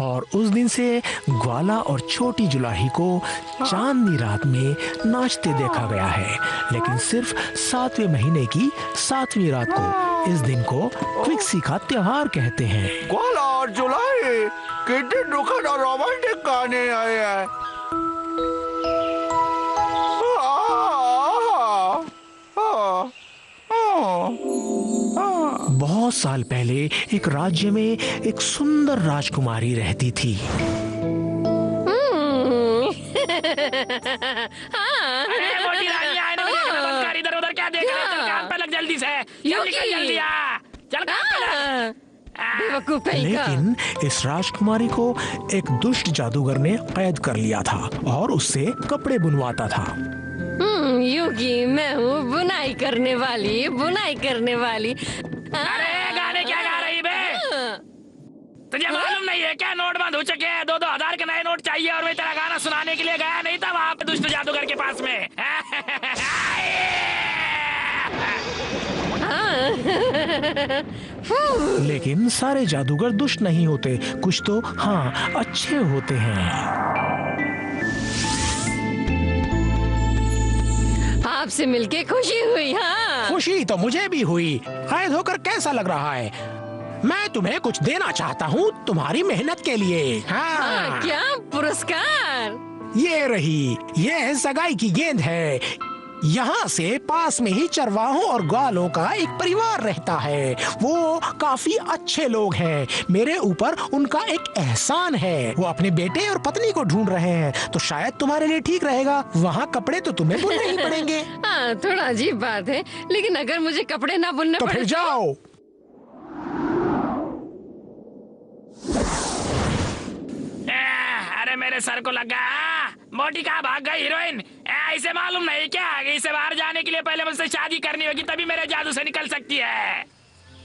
और उस दिन से ग्वाला और छोटी जुलाही को चांदनी रात में नाचते देखा गया है, लेकिन सिर्फ 7वें महीने की 7वीं रात को। इस दिन को क्विक्सी का त्योहार कहते हैं। ग्वाला और जुलाही कितने दुखद और रोमांटिक गाने आए हैं। बहुत साल पहले एक राज्य में एक सुंदर राजकुमारी रहती थी। अरे मोटी रानी आए ना, इधर उधर क्या देख रहे हो? चल काम पे लग जल्दी से, जल्दी आ, चल काम पे लग। बेवकूफ कहीं का। लेकिन इस राजकुमारी को एक दुष्ट जादूगर ने कैद कर लिया था और उससे कपड़े बुनवाता था। युगी, मैं हूँ बुनाई करने वाली। अरे गाने क्या गा रही बे? तुझे मालूम नहीं है क्या नोट बंद हो चुके हैं? 2-2 हजार के नए नोट चाहिए और मैं तेरा गाना सुनाने के लिए गया नहीं था वहाँ पे दुष्ट जादूगर के पास में। लेकिन सारे जादूगर दुष्ट नहीं होते, कुछ तो हाँ अच्छे होते हैं। आपसे मिलके खुशी हुई। हाँ, खुशी तो मुझे भी हुई। कैद होकर कैसा लग रहा है? मैं तुम्हें कुछ देना चाहता हूँ तुम्हारी मेहनत के लिए। हाँ। क्या पुरस्कार? ये रही, ये है सगाई की गेंद है। यहाँ से पास में ही चरवाहों और ग्वालों का एक परिवार रहता है। वो काफी अच्छे लोग हैं। मेरे ऊपर उनका एक एहसान है। वो अपने बेटे और पत्नी को ढूंढ रहे हैं, तो शायद तुम्हारे लिए ठीक रहेगा। वहाँ कपड़े तो तुम्हें बुनने ही पड़ेंगे। हाँ, थोड़ा अजीब बात है, लेकिन अगर मुझे कपड़े ना बुनने तो फिर जाओ। अरे मेरे सर को लगा। मोटी कहाँ भाग गई हीरोइन? इसे मालूम नहीं क्या इसे बाहर जाने के लिए पहले मुझसे शादी करनी होगी, तभी मेरे जादू से निकल सकती है।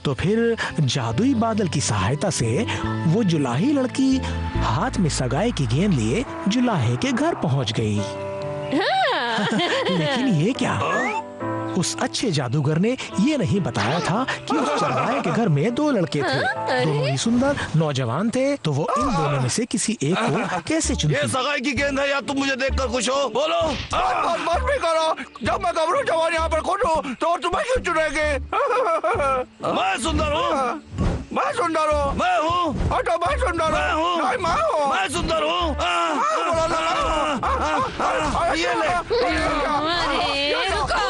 तो फिर जादुई बादल की सहायता से वो जुलाही लड़की हाथ में सगाई की गेंद लिए जुलाहे के घर पहुंच गई। हाँ। लेकिन ये क्या? उस अच्छे जादूगर ने ये नहीं बताया था कि उस चरवाहे के घर में 2 लड़के थे। दोनों ही सुंदर नौजवान थे, तो वो इन दोनों में से किसी एक को कैसे चुनती? ये सगाई की गेंद है या तुम मुझे देखकर खुश हो? बोलो। मत भी करो। जब मैं गबरू जवान यहाँ पर खुद हूँ तो तुम्हें क्यों चुनेंगे? मैं सुंदर हूँ। मैं सुंदर हूँ। मैं हूँ। तो मैं सुंदर हूँ। मैं हूँ। मैं सुंदर हूँ। ये ले। अरे रुको।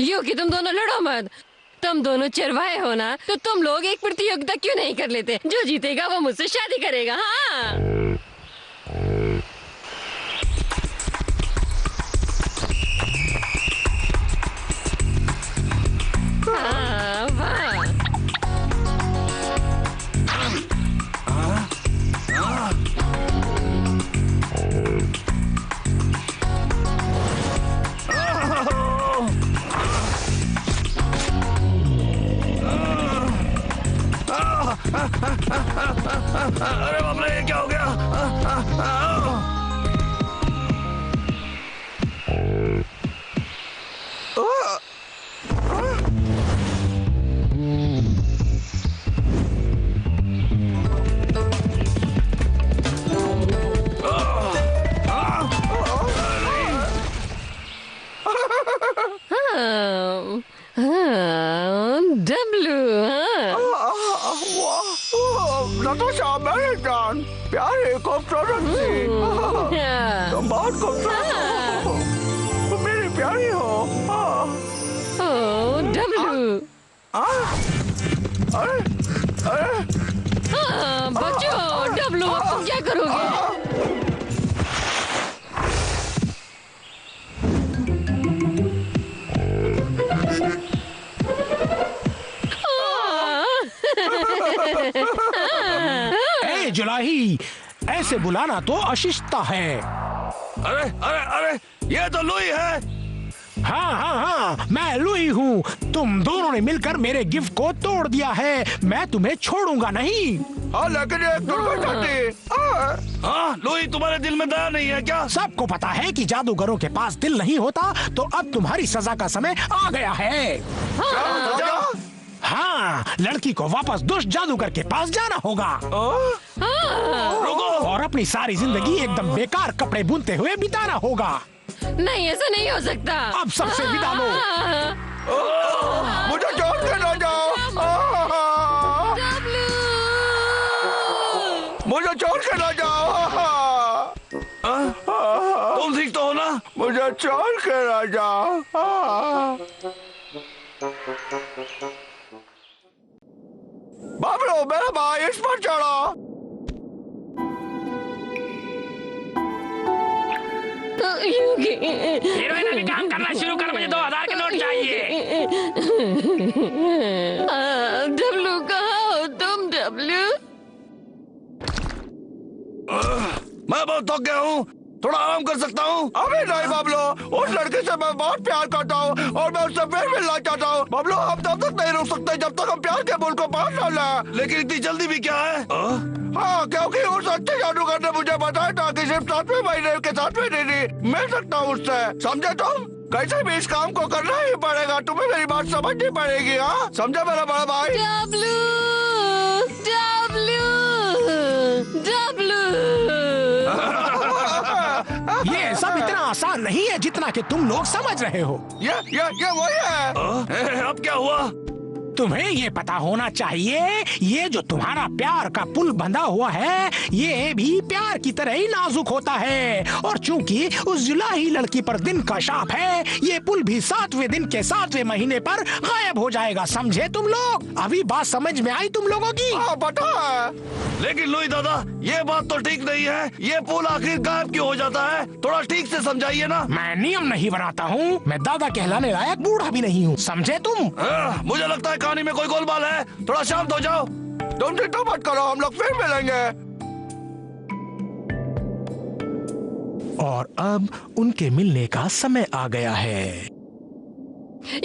युगी, तुम दोनों लड़ो मत। तुम दोनों चरवाहे हो ना, तो तुम लोग एक प्रतियोगिता क्यों नहीं कर लेते? जो जीतेगा वो मुझसे शादी करेगा। हाँ। हाँ, वाह। अरे बाप रे, ये क्या हो गया? डब्लू। नताशा, मेरी जान, प्यारे खूबसूरत सी, तुम बहुत खूबसूरत हो, तुम मेरी प्यारी हो। डब्लू। अरे अरे बच्चों, डब्लू अब तुम क्या करोगे? ए जुलाही, ऐसे बुलाना तो अशिष्टता है। अरे अरे अरे, ये तो लुई है। हाँ हाँ हाँ, मैं लुई हूँ। तुम दोनों ने मिलकर मेरे गिफ्ट को तोड़ दिया है। मैं तुम्हें छोड़ूंगा नहीं। लेकिन ये दुर्घटना थी। हाँ, लुई, तुम्हारे दिल में दया नहीं है क्या? सबको पता है कि जादूगरों के पास दिल नहीं होता, तो अब तुम्हारी सजा का समय आ गया है। लड़की को वापस दुष्ट जादूगर के पास जाना होगा रुको। और अपनी सारी जिंदगी एकदम बेकार कपड़े बुनते हुए बिताना होगा। नहीं, ऐसा नहीं हो सकता। अब सबसे विदा लो। मुझे छोड़ के ना जाओ। डब्लू! मुझे छोड़ के ना जाओ। तुम ठीक तो हो ना? मुझे छोड़ के ना जाओ। बाबलो, मेरा भाई इस पर चढ़ो। हीरोइन अभी काम करना शुरू कर, मुझे 2000 के नोट चाहिए। डब्लू, कहाँ हो तुम डब्लू? मैं बहुत थक गया हूँ, थोड़ा आराम कर सकता हूँ? अभी नहीं बाबलो, उस लड़के से मैं बहुत प्यार करता हूँ और मैं उससे फिर मिलना चाहता हूँ। बाबलो, हम तब तक नहीं रुक सकते जब तक हम प्यार के बोल को पार न लें। लेकिन इतनी जल्दी भी क्या है? हाँ, क्योंकि उस अच्छे जादूगर ने मुझे बताया था कि सिर्फ 7वें महीने के 7वें दिन ही मिल सकता हूँ उससे। समझे तुम? कैसे भी इस काम को करना ही पड़ेगा, तुम्हें मेरी बात समझनी पड़ेगी। हाँ, समझा मेरा बड़ा भाई? डब्लू! डब्लू! डब्लू! ये सब इतना आसान नहीं है जितना कि तुम लोग समझ रहे हो। ये वही है। अब क्या हुआ? तुम्हें ये पता होना चाहिए, ये जो तुम्हारा प्यार का पुल बंधा हुआ है, ये भी प्यार की तरह ही नाजुक होता है। और चूंकि उस जुलाही लड़की पर दिन का शाप है, ये पुल भी 7वें दिन के 7वें महीने पर गायब हो जाएगा। समझे तुम लोग? अभी बात समझ में आई तुम लोगों की? हाँ, पता है। लेकिन लुई दादा, ये बात तो ठीक नहीं है। ये पुल आखिर गायब क्यों हो जाता है? थोड़ा ठीक से समझाइए ना। मैं नियम नहीं बनाता हूँ, मैं दादा कहलाने लायक बूढ़ा भी नहीं हूँ। समझे तुम? मुझे लगता है कहानी में कोई गोलमाल है। थोड़ा शांत हो जाओ। तुम चिंता मत करो, हम लोग फिर मिलेंगे। और अब उनके मिलने का समय आ गया है।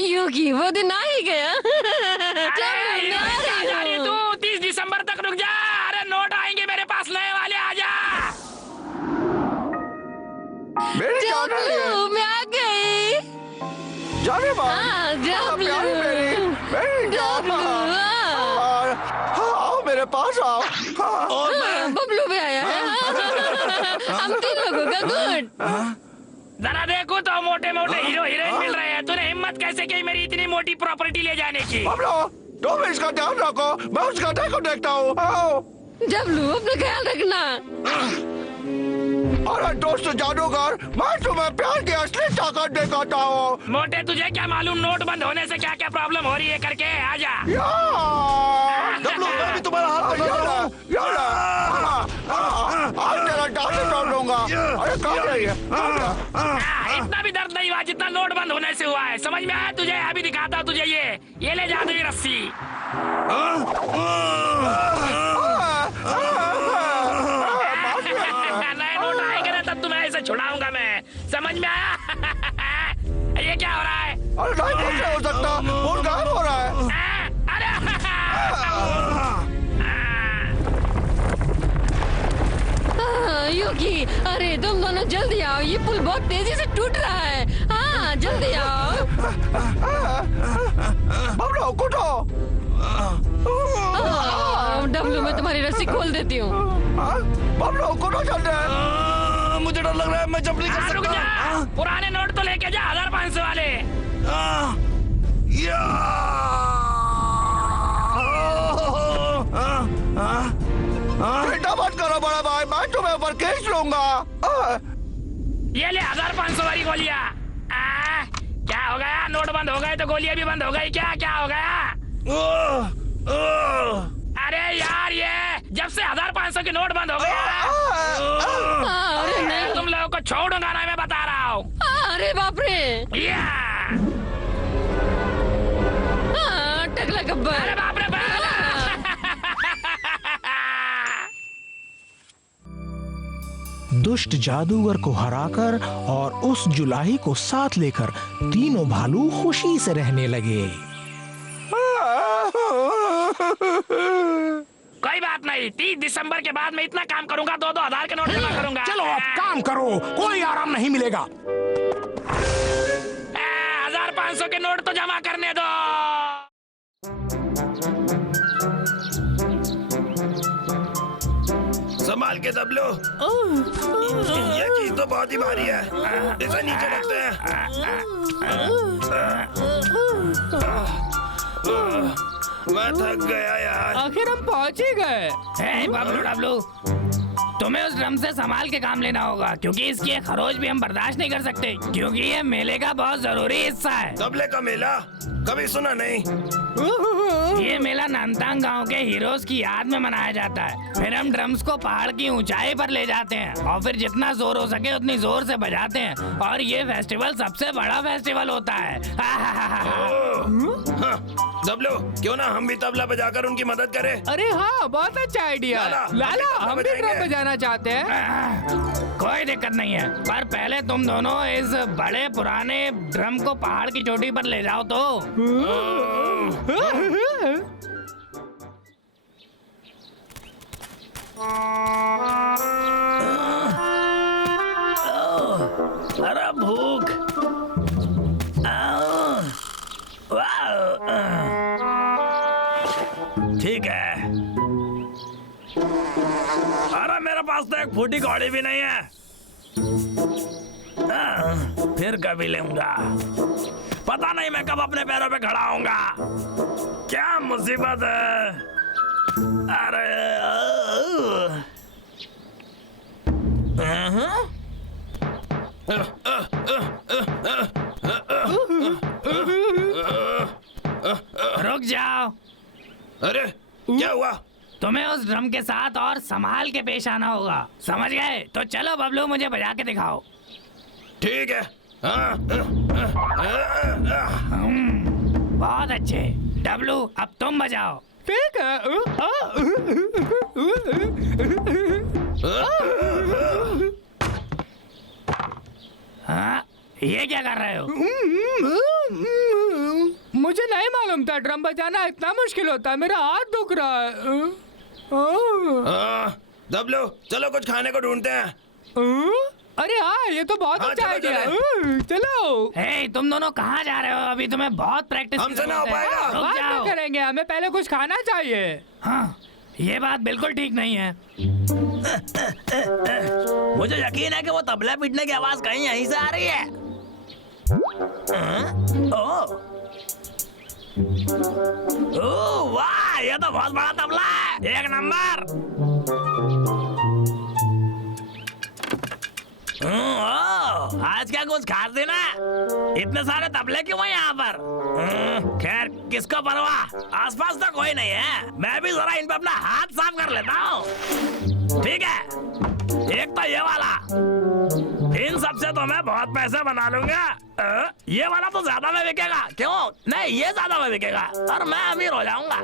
योगी, वो दिन आ ही गया। अरे हीरोइन कहाँ जा रही है तू? 30 दिसंबर तक रुक जा। अरे नोट आएंगे मेरे पास नए वाले, आ जा। मेरी जान है ये। डब्लू, मैं आ गई। जाने बात। हाँ, डब्लू। प्यारी मेरी जान। डब्लू, हाँ, आओ मेरे पास आओ। और हाँ, बबलू भी आया है। हम 3 लोगों का गुड। जरा देखो तो मोटे मोटे हीरो हीरोइन मिल रहे हैं। तूने हिम्मत कैसे की मेरी इतनी मोटी प्रॉपर्टी ले जाने की? बाबलो, तुम इसका ध्यान रखो, मैं उसका देखो देखता हूँ। आओ। डब्लू, अपना ख्याल रखना। अरे दोस्त जादूगर, मैं तुम्हें प्यार की असली ताकत दिखाता हूँ। मोटे, तुझे क्या मालूम नोट बंद होने से क्या क्या प्रॉब्लम हो रही है करके? आजा। डब्लू, मैं भी तुम्हारा हाथ पकड़ रहा हूँ। आज तेरा डांस तोड़ दूंगा। अरे कहाँ गई है? इतना भी दर्द नहीं हुआ जितना नोट बंद होने से हुआ है। समझ में आया तुझे? अभी दिखाता हूँ तुझे। ये ले जादुई रस्सी। नए नोट आएंगे ना तब तुम्हें ऐसे छुड़ाऊंगा मैं। समझ में आया? ये क्या हो रहा है? अरे नहीं, कैसे हो सकता? फोन गायब हो रहा है। अरे योगी, अरे तुम दोनों जल्दी आओ, ये पुल बहुत तेजी से टूट रहा है। हाँ, जल्दी आओ। बाबलो, कुटो। डब्लू, मैं तुम्हारी रस्सी खोल देती हूँ। बाबलो, कुटो चलते हैं। मुझे डर लग रहा है, मैं जंप नहीं कर रुक सकता। जा। पुराने नोट तो लेके जा, 1500 वाले। चिंता मत करो बड़ा भाई, मैं तुम्हें ऊपर खींच लूंगा। ये ले 1500 वाली गोलियां। क्या हो गया? नोट बंद हो गए तो गोलियां भी बंद हो गई क्या? क्या हो गया? अरे यार, ये जब से 1500 के नोट बंद हो गया, अरे नहीं, तुम लोगों को छोड़ूंगा ना, मैं बता रहा हूँ। अरे बाप रे। टकला गब्बर। अरे बाप रे बाप। दुष्ट जादूगर को हराकर और उस जुलाही को साथ लेकर तीनों भालू खुशी से रहने लगे। कोई बात नहीं, 30 दिसंबर के बाद मैं इतना काम करूंगा, 2-2 हजार के नोट जमा करूंगा। चलो अब काम करो, कोई आराम नहीं मिलेगा। 1500 के नोट तो जमा करने दो। संभाल के दबलो। ये चीज तो बहुत ही भारी है, इसे नीचे रखते हैं। मैं थक गया यार। आखिर हम पहुंच ही गए। हे बबलू डबलू, तुम्हें उस ड्रम से संभाल के काम लेना होगा, क्योंकि इसकी एक खरोच भी हम बर्दाश्त नहीं कर सकते, क्योंकि ये मेले का बहुत जरूरी हिस्सा है। तबले का मेला कभी सुना नहीं। ये मेला नानतांग गांव के हीरोज की याद में मनाया जाता है। फिर हम ड्रम्स को पहाड़ की ऊंचाई पर ले जाते हैं और फिर जितना जोर हो सके उतनी जोर से बजाते हैं, और ये फेस्टिवल सबसे बड़ा फेस्टिवल होता है। दबलो, क्यों ना हम भी तबला बजाकर उनकी मदद करें? अरे हाँ, बहुत अच्छा आइडिया। लाला हम भी ड्रम बजाना चाहते हैं। कोई दिक्कत नहीं है, पर पहले तुम दोनों इस बड़े पुराने ड्रम को पहाड़ की चोटी पर ले जाओ तो। अरे भूख। ठीक है। अरे मेरे पास तो एक फूटी कौड़ी भी नहीं है। फिर कभी लूंगा। पता नहीं मैं कब अपने पैरों पे खड़ा होऊंगा। क्या मुसीबत है। अरे रुक जाओ। अरे क्या हुआ? तुम्हें उस ड्रम के साथ और संभाल के पेश आना होगा, समझ गए? तो चलो बबलू, मुझे बजा के दिखाओ। ठीक है। बहुत अच्छे। डब्लू, अब तुम बजाओ। ठीक है। हाँ, ये क्या कर रहे हो? मुझे नहीं मालूम था ड्रम बजाना इतना मुश्किल होता है। मेरा हाथ दुख रहा है। दबलो, चलो कुछ खाने को ढूंढते हैं। अरे हाँ, ये तो बहुत हाँ, अच्छा चलो, आइडिया है। चलो। हे, तुम दोनों कहाँ जा रहे हो? अभी तुम्हें बहुत प्रैक्टिस हमसे ना हो पाएगा। रुक बाद जाओ। में करेंगे, हमें पहले कुछ खाना चाहिए। हाँ, ये बात बिल्कुल ठीक नहीं है। मुझे यकीन है कि वो तबला पीटने की आवाज कहीं यहीं से आ रही है। ओह वाह, ये तो बहुत बड़ा तबला है। एक नंबर। आज क्या कुछ खास दिन है? इतने सारे तबले क्यों हैं यहाँ पर? खैर, किसको परवाह, आसपास तो कोई नहीं है। मैं भी जरा इन पे अपना हाथ साफ कर लेता हूँ। ठीक है, एक तो ये वाला। इन सब से तो मैं बहुत पैसे बना लूंगा। ये वाला तो ज्यादा में बिकेगा। क्यों नहीं, ये ज्यादा में बिकेगा और मैं अमीर हो जाऊंगा।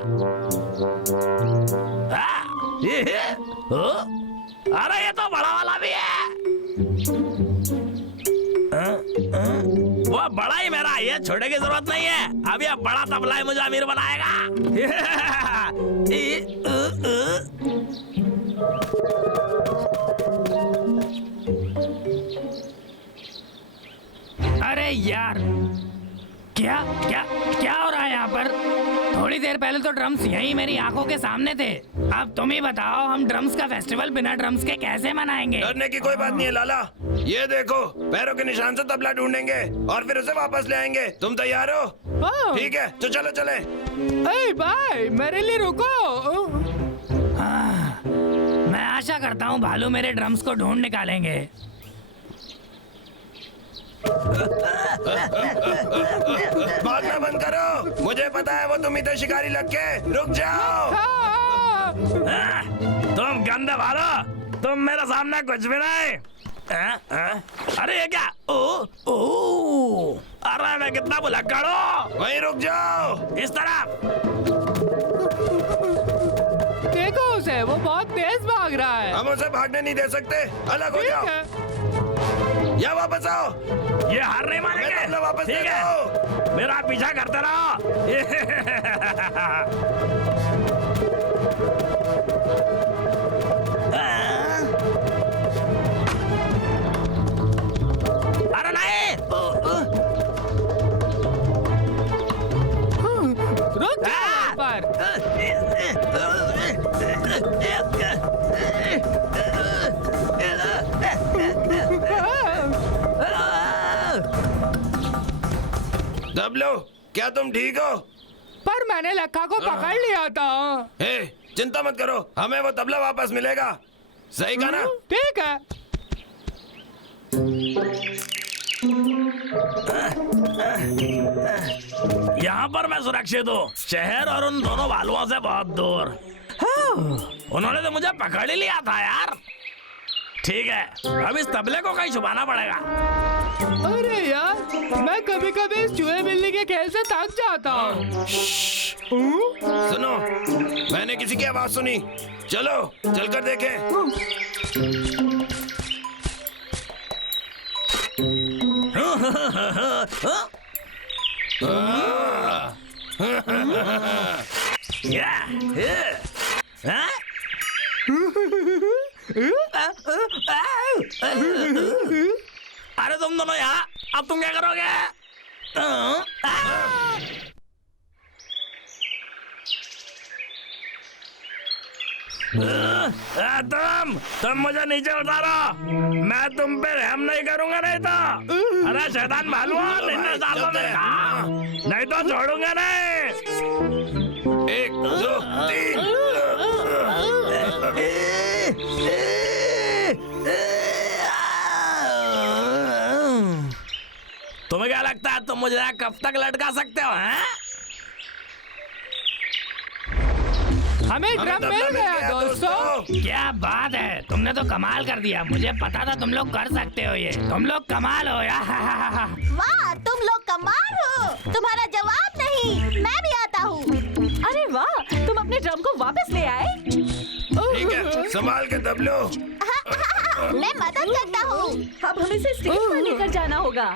अरे ये तो बड़ा वाला भी है। वो बड़ा ही मेरा, ये छोटे की जरूरत नहीं है। अब ये बड़ा तबला ही मुझे अमीर बनाएगा। अरे यार, क्या क्या क्या हो रहा है यहाँ पर? थोड़ी देर पहले तो ड्रम्स यहीं मेरी आंखों के सामने थे। अब तुम ही बताओ, हम ड्रम्स का फेस्टिवल बिना ड्रम्स के कैसे मनाएंगे? डरने की कोई बात नहीं है लाला। ये देखो, पैरों के निशान से तबला ढूंढेंगे और फिर उसे वापस ले आएंगे। तुम तैयार हो? ठीक है, तो चलो चले। बाय, मेरे लिए रुको। मैं आशा करता हूँ भालू मेरे ड्रम्स को ढूंढ निकालेंगे। भागना बंद करो, मुझे पता है वो तुम ही थे शिकारी लग के। रुक जाओ। तुम गंदे भालू, तुम मेरे सामने कुछ भी नहीं। अरे ये क्या? ओ, अरे मैं कितना भुलक्कड़ हूँ। वहीं रुक जाओ। इस तरफ। देखो उसे, वो बहुत तेज भाग रहा है। हम उसे भागने नहीं दे सकते। अलग हो ठीक जाओ है। या वापस आओ। ये हार नहीं मानेंगे। मैं तबला वापस ठीक दे है, दो। मेरा पीछा करते रहो। अरे नहीं, रुक जाओ पर। हेलो, क्या तुम ठीक हो? पर मैंने लखा को पकड़ लिया था। हे, चिंता मत करो, हमें वो तबला वापस मिलेगा। सही कहा ना? ठीक है। यहाँ पर मैं सुरक्षित हूँ, शहर और उन दोनों भालुओं से बहुत दूर। उन्होंने तो मुझे पकड़ ही लिया था यार। ठीक है, अब इस तबले को कहीं छुपाना पड़ेगा। अरे यार, मैं कभी कभी इस चूहे बिल्ली के खेल से थक जाता हूँ। सुनो, मैंने किसी की आवाज सुनी। चलो चलकर देखें। अरे तुम दोनों यहाँ, अब तुम क्या करोगे? तुम मुझे नीचे उतारो, मैं तुम पे रहम नहीं करूंगा नहीं तो। अरे शैतान भालू, नहीं तो छोड़ूंगा नहीं। 1 2 3। तुम्हें क्या लगता है तुम मुझे कब तक लटका सकते हो? हैं? हमें ड्रम मिल गया दोस्तों। क्या बात है, तुमने तो कमाल कर दिया। मुझे पता था तुम लोग कर सकते हो ये। तुम लोग कमाल हो यार। वाह, तुम लोग कमाल हो। तुम्हारा जवाब नहीं, मैं भी आता हूँ। अरे वाह, तुम अपने ड्रम को वापस ले आए। ठीक है, संभाल के दबलो। मैं मदद करता हूँ। अब हमें इसे स्टेज पर लेकर जाना होगा।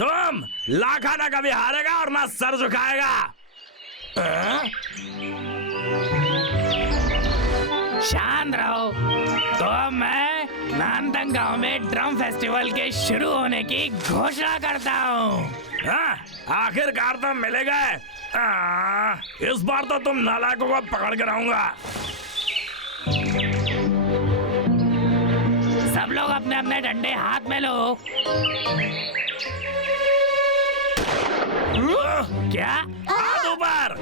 तुम लाखा ना कभी हारेगा और ना सर झुकाएगा। शांत रहो। तो मैं नानतंग गांव में ड्रम फेस्टिवल के शुरू होने की घोषणा करता हूँ। आखिरकार तुम मिले गए। इस बार तो तुम नालायकों को पकड़ के रहूंगा। सब लोग अपने अपने डंडे हाथ में लो। क्या? हाथ ऊपर।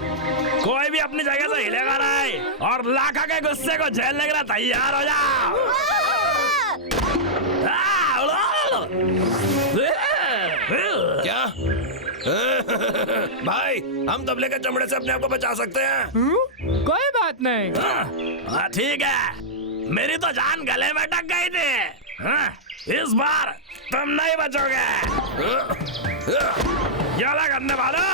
कोई भी अपनी जगह से हिलेगा नहीं और लाखा के गुस्से को झेलने के लिए तैयार हो जाओ। क्या? भाई, हम तबले के चमड़े से अपने आप को बचा सकते हैं। कोई बात नहीं। ठीक है, मेरी तो जान गले में अटक गई थी। इस बार तुम नहीं बचोगे। क्या करने वाला?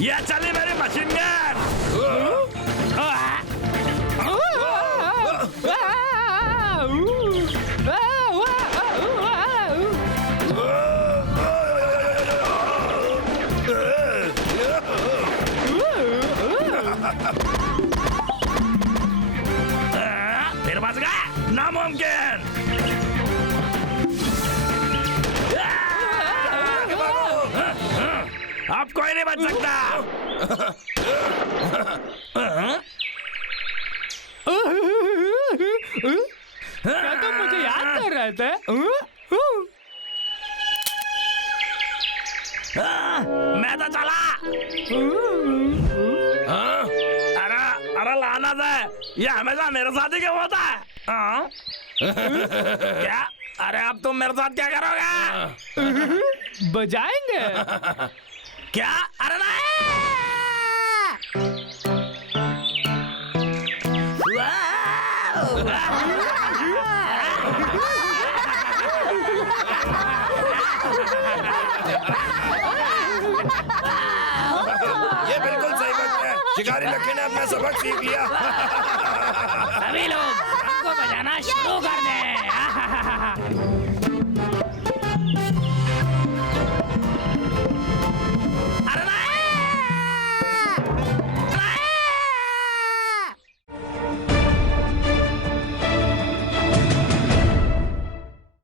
ये चली मेरी मशीन गन। फिर बच गया? नामुमकिन। अब कोई नहीं बच सकता। क्या तुम मुझे याद कर रहे थे? मैं तो चला। अरे लानत है, ये हमेशा मेरे साथ ही क्यों होता है? क्या? अरे अब तुम मेरे साथ क्या करोगे? बजाएंगे। क्या? अरे नहीं। ये बिल्कुल सही बात है। शिकारी लक्ष्मी ने अपना सबक सीख लिया। सभी लोग हमको बजाना शुरू कर दें।